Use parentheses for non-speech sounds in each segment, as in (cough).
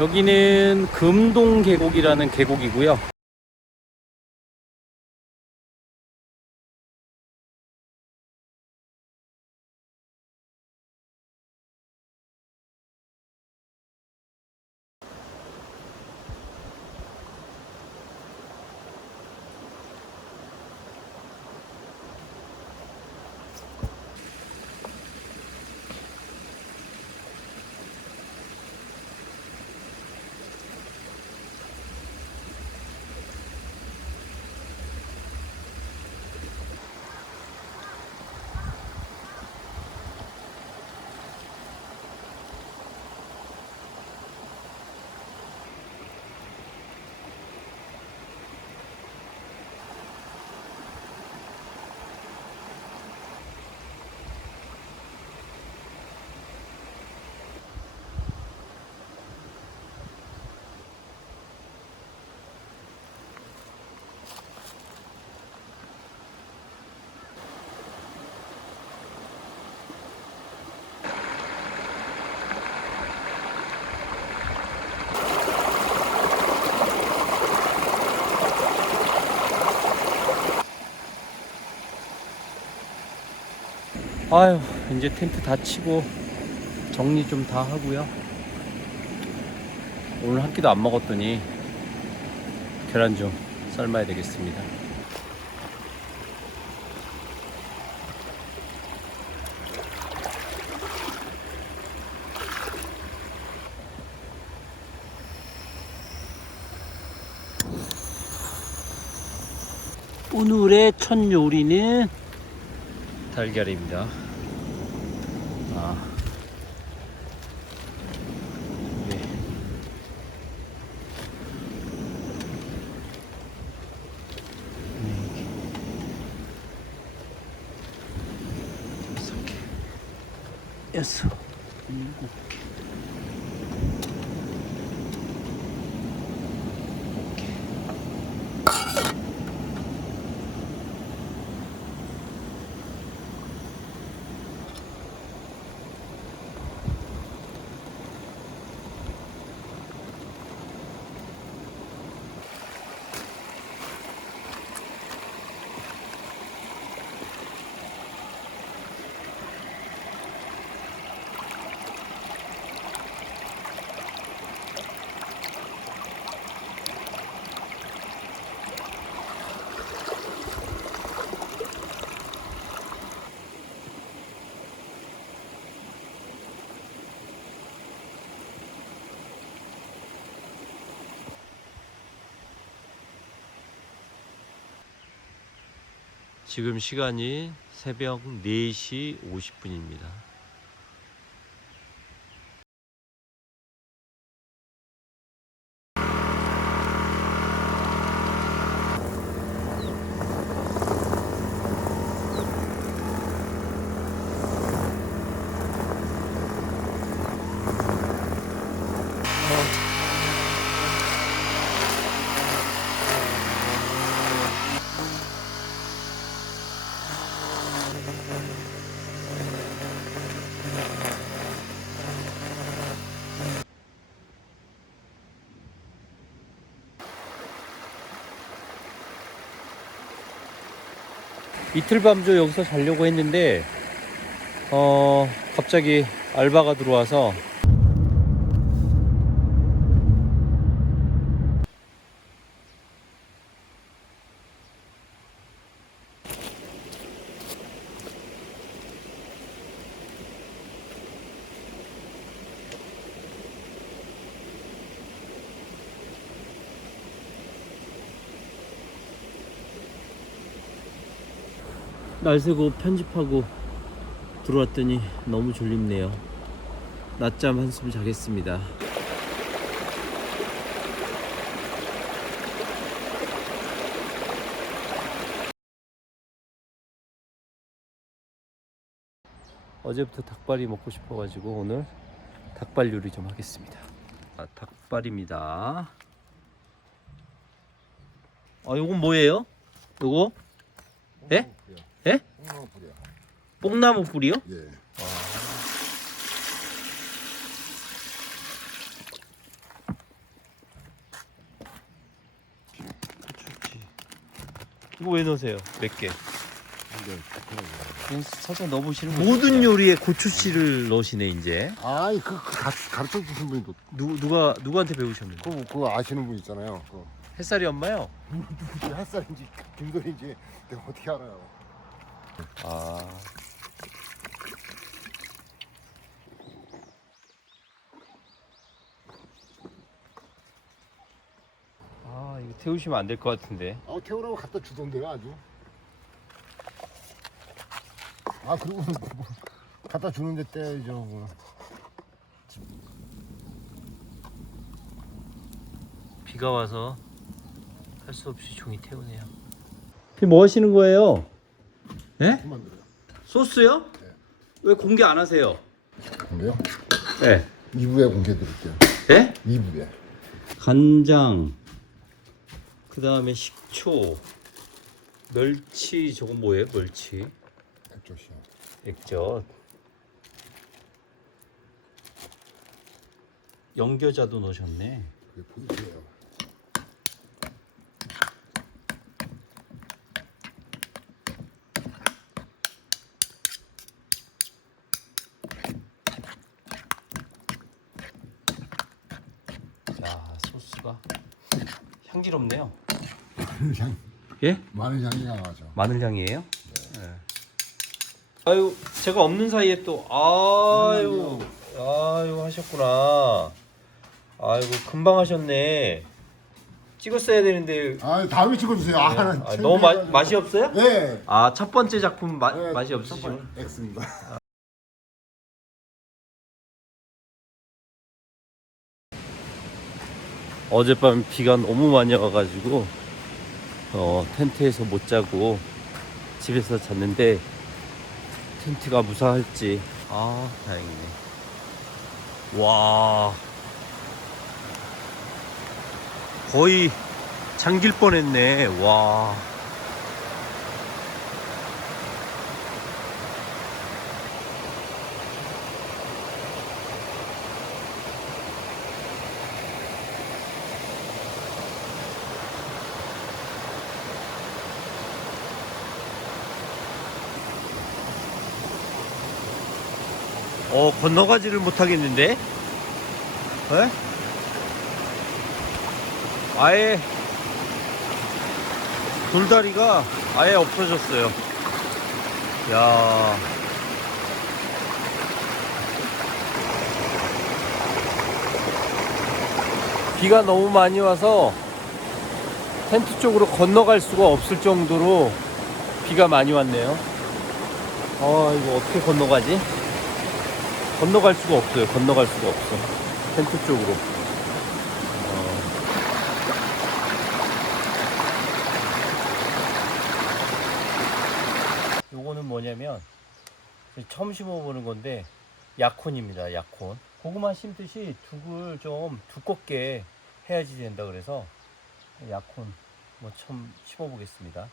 여기는 금동 계곡이라는 계곡이고요. 아유, 이제 텐트 다 치고 정리 좀 다 하고요. 오늘 한 끼도 안 먹었더니 계란 좀 삶아야 되겠습니다. 오늘의 첫 요리는 달걀입니다. 아. 네. 네. 여섯. 지금 시간이 새벽 4시 50분입니다. 이틀 밤도 여기서 자려고 했는데 어 갑자기 알바가 들어와서 날 새고 편집하고 들어왔더니 너무 졸립네요. 낮잠 한숨 자겠습니다. 어제부터 닭발이 먹고 싶어가지고 오늘 닭발 요리 좀 하겠습니다. 아, 닭발입니다. 아, 요건 뭐예요? 요거? 예? 예? 뽕나무 뿌리야. 뽕나무 뿌리요? 예. 아. 이거 왜 넣으세요? 몇 개? 그냥 서서 넣어보시는 거 모든 요리에 고추씨를 넣으시네 이제. 아이 그, 그 가, 가르쳐 주신 분이 누 누가 누구한테 배우셨는데? 그거 그 아시는 분 있잖아요. 그 햇살이 엄마요. (laughs) 햇살인지 김돌인지 내가 어떻게 알아요? 아. 아 이거 태우시면 안 될 것 같은데. 아 태우라고 갖다 주던데요 아주. 아 그리고 뭐, 갖다 주는데 떼야죠. 뭐. 비가 와서 할 수 없이 종이 태우네요. 뭐 하시는 거예요? 예? 들어요. 소스요? 왜 공개 안 하세요? 근데요? 네. 2부에 공개해 드릴게요. 예? 2부에. 간장, 그 다음에 식초, 멸치 저건 뭐예요? 멸치, 백조시요. 액젓, 연겨자도 넣으셨네. 그게 포인트예요. 자 소스가 향기롭네요. 향 예? 마늘 향이 강하죠. 마늘 향이에요? 네. 아유 제가 없는 사이에 또 아유 아유 하셨구나. 아이고 금방 하셨네. 찍었어야 되는데 아 다음에 찍어주세요. 아, 난 아, 너무 마. 맛이 없어요? 네. 아 첫 번째 작품 마, 네, 맛이? 번째 X입니다. 어젯밤 비가 너무 많이 와가지고 어, 텐트에서 못 자고 집에서 잤는데 텐트가 무사할지. 아 다행이네. 와. 거의 잠길 뻔했네. 와 어 건너가지를 못하겠는데? 에? 아예 돌다리가 아예 없어졌어요. 야. 비가 너무 많이 와서 텐트 쪽으로 건너갈 수가 없을 정도로 비가 많이 왔네요. 아, 이거 어떻게 건너가지? 건너갈 수가 없어요. 건너갈 수가 없어. 텐트 쪽으로. 어. 요거는 뭐냐면 처음 심어보는 건데 약혼입니다. 약혼. 고구마 심듯이 죽을 좀 두껍게 해야지 된다 그래서 약혼 뭐 처음 심어보겠습니다.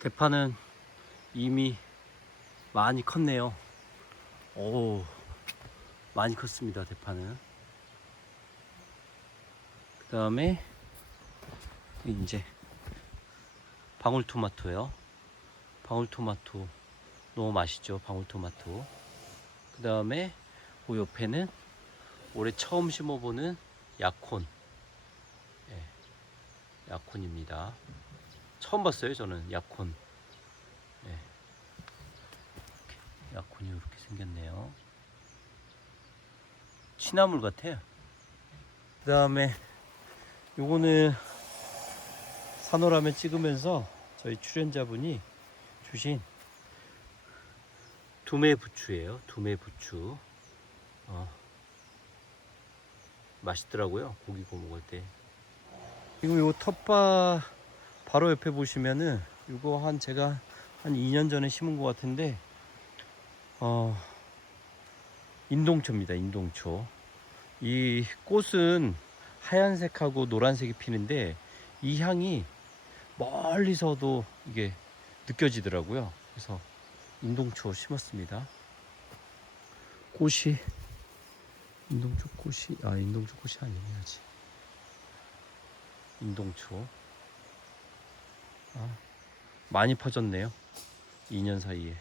대파는 이미 많이 컸네요. 오, 많이 컸습니다. 대파는. 그 다음에 이제 방울토마토요. 방울토마토 너무 맛있죠. 방울토마토. 그 다음에 그 옆에는 올해 처음 심어보는 약혼. 예, 약혼입니다. 처음 봤어요 저는. 약혼. 네. 약혼이 이렇게 생겼네요. 취나물 같아요 그 다음에 요거는 산호라면 찍으면서 저희 출연자분이 주신 두메 부추예요. 두메 부추. 어, 맛있더라고요 고기 구워 먹을 때. 그리고 요 텃밭 바로 옆에 보시면은 이거 한 제가 한 2년 전에 심은 것 같은데 어, 인동초입니다. 인동초. 이 꽃은 하얀색하고 노란색이 피는데 이 향이 멀리서도 이게 느껴지더라고요. 그래서 인동초 심었습니다. 꽃이 인동초 꽃이 아 인동초 꽃이 아직. 인동초. 아, 많이 퍼졌네요. 2년 사이에.